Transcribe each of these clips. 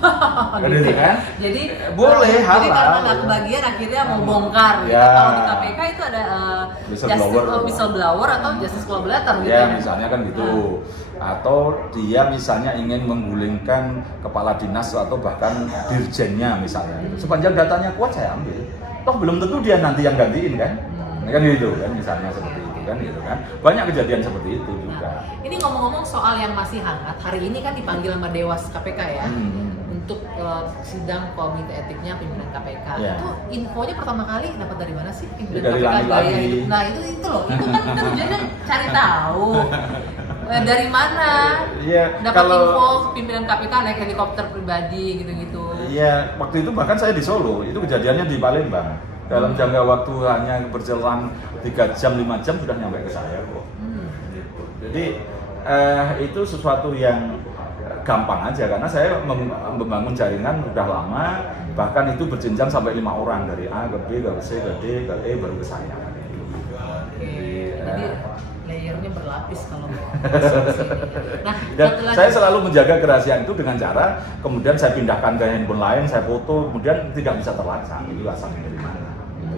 Kan gitu kan? Jadi boleh halal. Jadi karena nggak kebagian akhirnya mau bongkar. Gitu. Ya. Kalau di KPK itu ada whistleblower atau justice collaborator gitu. Ya misalnya kan gitu. Atau dia misalnya ingin menggulingkan kepala dinas atau bahkan dirjennya misalnya. Sepanjang datanya kuat saya ambil. Toh belum tentu dia nanti yang gantiin kan? Kan gitu kan misalnya seperti itu kan gitu kan. Banyak kejadian seperti itu juga. Ini ngomong-ngomong soal yang masih hangat, hari ini kan dipanggil sama Dewas KPK ya untuk sidang komite etiknya pimpinan KPK. Ya. Itu infonya pertama kali dapat dari mana sih pimpinan dari KPK? lagi. Nah itu loh, itu kan tujuannya cari tahu. Dari mana? Iya. Dapat info pimpinan KPK naik helikopter pribadi gitu-gitu. Iya, waktu itu bahkan saya di Solo, itu kejadiannya di Palembang. Dalam jangka waktu hanya berjalan 3 jam, 5 jam sudah nyampe ke saya kok. Gitu. Jadi itu sesuatu yang gampang aja karena saya membangun jaringan udah lama, bahkan itu berjenjang sampai 5 orang dari A ke B ke C ke D ke E baru ke saya. Jadi layernya berlapis kalau mau. Nah, dan saya selalu menjaga kerahasiaan itu dengan cara kemudian saya pindahkan ke handphone lain, saya foto, kemudian tidak bisa terlacak itu asalnya dari mana.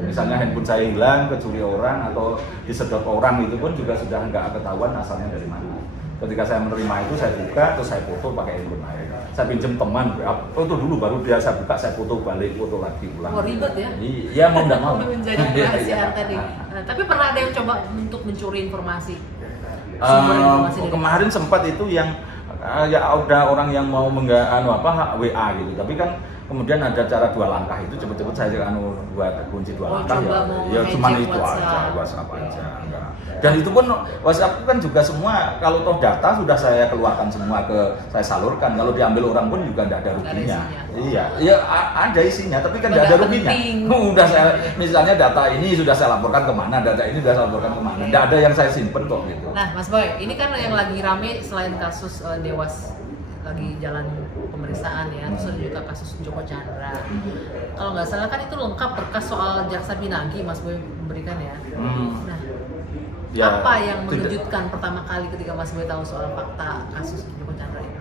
Misalnya handphone saya hilang, kecuri orang atau disedot orang itu pun juga sudah nggak ketahuan asalnya dari mana. Ketika saya menerima itu saya buka, terus saya foto pakai handphone lain. Saya pinjam teman, foto dulu baru dia saya buka, saya foto balik, foto lagi ulang. Wah ribet ya? Iya mau nggak mau. Menjadi kerahasiaan tadi. Nah, tapi pernah ada yang coba untuk mencuri informasi? Kemarin sempat itu yang ya udah orang yang mau WA gitu, tapi kan kemudian ada cara 2 langkah itu cepet-cepet saya buat kunci 2 langkah ya cuma itu aja, WhatsApp aja enggak. Dan itu pun WhatsApp kan juga semua kalau toh data sudah saya keluarkan semua saya salurkan, kalau diambil orang pun juga tidak ada ruginya. Iya, ada isinya tapi kan tidak ada ruginya. Udah saya misalnya data ini sudah saya laporkan kemana, data ini sudah saya laporkan kemana, tidak ada yang saya simpen kok gitu. Nah Mas Boy, ini kan yang lagi rame selain kasus Dewas lagi jalan pemeriksaan ya, terus ada juga kasus Joko Chandra. Kalau nggak salah kan itu lengkap berkas soal jaksa pinangki Mas Boy memberikan ya. Nah, ya, apa yang mengejutkan pertama kali ketika Mas Boy tahu soal fakta kasus Joko Chandra itu?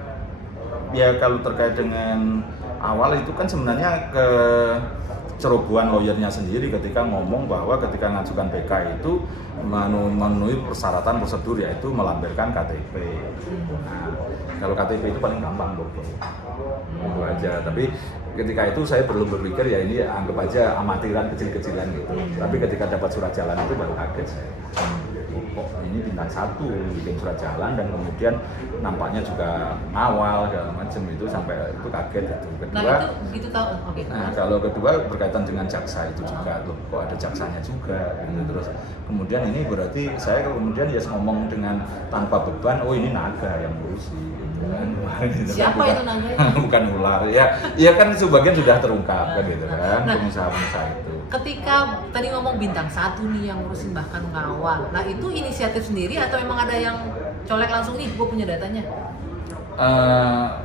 Ya kalau terkait dengan awal itu kan sebenarnya kecerobohan lawyernya sendiri ketika ngomong bahwa ketika mengajukan PK itu memenuhi persyaratan prosedur yaitu melampirkan KTP. Nah, kalau KTP itu paling gampang itu aja. Tapi ketika itu saya belum berpikir ya ini anggap aja amatiran kecil-kecilan gitu. Tapi ketika dapat surat jalan itu baru kaget saya. Kok ini bintang 1 bikin surat jalan dan kemudian nampaknya juga ngawal segala macam itu sampai itu kaget itu. Kedua, nah itu begitu tahu. Oke. Nah kalau kedua berkaitan dengan jaksa itu juga tuh kok ada jaksanya juga gitu. Terus kemudian ini berarti saya kemudian ya ngomong dengan tanpa beban, oh ini naga yang ngurusi gitu kan. Siapa itu naga? Bukan ular ya. Ya kan sebagian sudah terungkap kan gitu kan, pengusaha-pengusaha itu. Ketika tadi ngomong bintang 1 nih yang ngurusin bahkan ngawal, nah itu inisiatif sendiri atau memang ada yang colek langsung nih, gue punya datanya?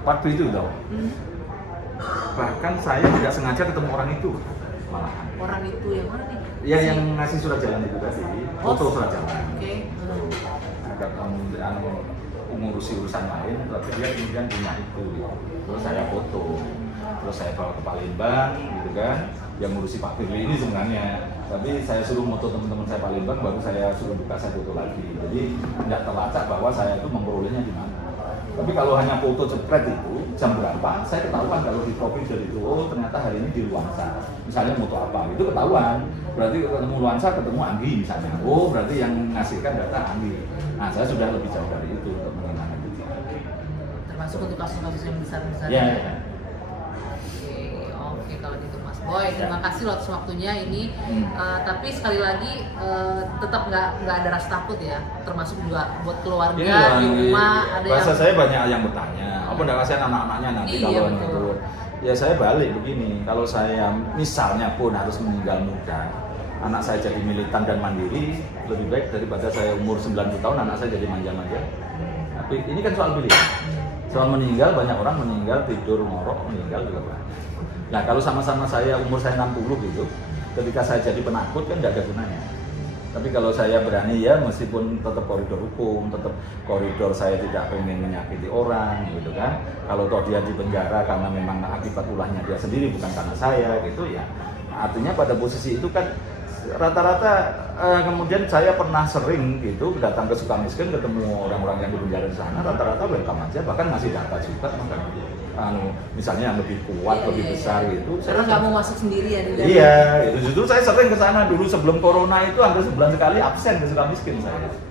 Waktu itu loh, bahkan saya tidak sengaja ketemu orang itu malahan. Orang itu yang mana nih? Ya yang ngasih surat jalan itu tadi, foto surat jalan. Oke. Agak mengurusi urusan lain, tapi dia kemudian punya itu, gitu. Terus saya foto, terus saya bawa ke Palembang, gitu kan. Yang ngurusi Pak Firly ini sebenarnya, tapi saya suruh moto teman-teman saya Palembang, baru saya suruh buka saya foto lagi. Jadi tidak terlacak bahwa saya itu memperolehnya di mana. Tapi kalau hanya foto jepret itu jam berapa, saya ketahuan kalau di profil dari itu, oh ternyata hari ini di Luansa. Misalnya moto apa, itu ketahuan. Berarti ketemu Luansa, ketemu Anggi misalnya. Oh berarti yang ngasihkan data Anggi. Nah saya sudah lebih jauh dari itu untuk mengenai itu. Termasuk untuk kasus-kasus yang besar-besar. Ya. Oke, kalau gitu Mas Boy, terima kasih loh atas waktunya ini. Tapi sekali lagi tetap nggak ada rasa takut ya, termasuk juga buat keluarga di rumah ada bahasa yang. saya banyak yang bertanya, apa nggak kasihan anak-anaknya nanti kalau gitu. Ya saya balik begini, kalau saya misalnya pun harus meninggal muda, anak saya jadi militan dan mandiri, lebih baik daripada saya umur 90 tahun anak saya jadi manja-manja. Tapi ini kan soal pilihan. Soal meninggal, banyak orang meninggal tidur ngorok, meninggal juga banyak. Nah kalau sama-sama saya umur saya 60 gitu, ketika saya jadi penakut kan tidak ada gunanya. Tapi kalau saya berani ya meskipun tetap koridor hukum, tetap koridor saya tidak pengen menyakiti orang gitu kan. Kalau toh dia di penjara karena memang akibat ulahnya dia sendiri bukan karena saya gitu ya. Artinya pada posisi itu kan rata-rata kemudian saya pernah sering gitu datang ke Sukamiskin ketemu orang-orang yang di penjara di sana, rata-rata welcome aja, bahkan ngasih data juga kan. Misalnya yang lebih kuat, lebih besar gitu. Karena nggak mau masuk sendirian. Iya, itu justru saya sering ke sana dulu sebelum corona itu hampir sebulan sekali absen ke Sukamiskin saya.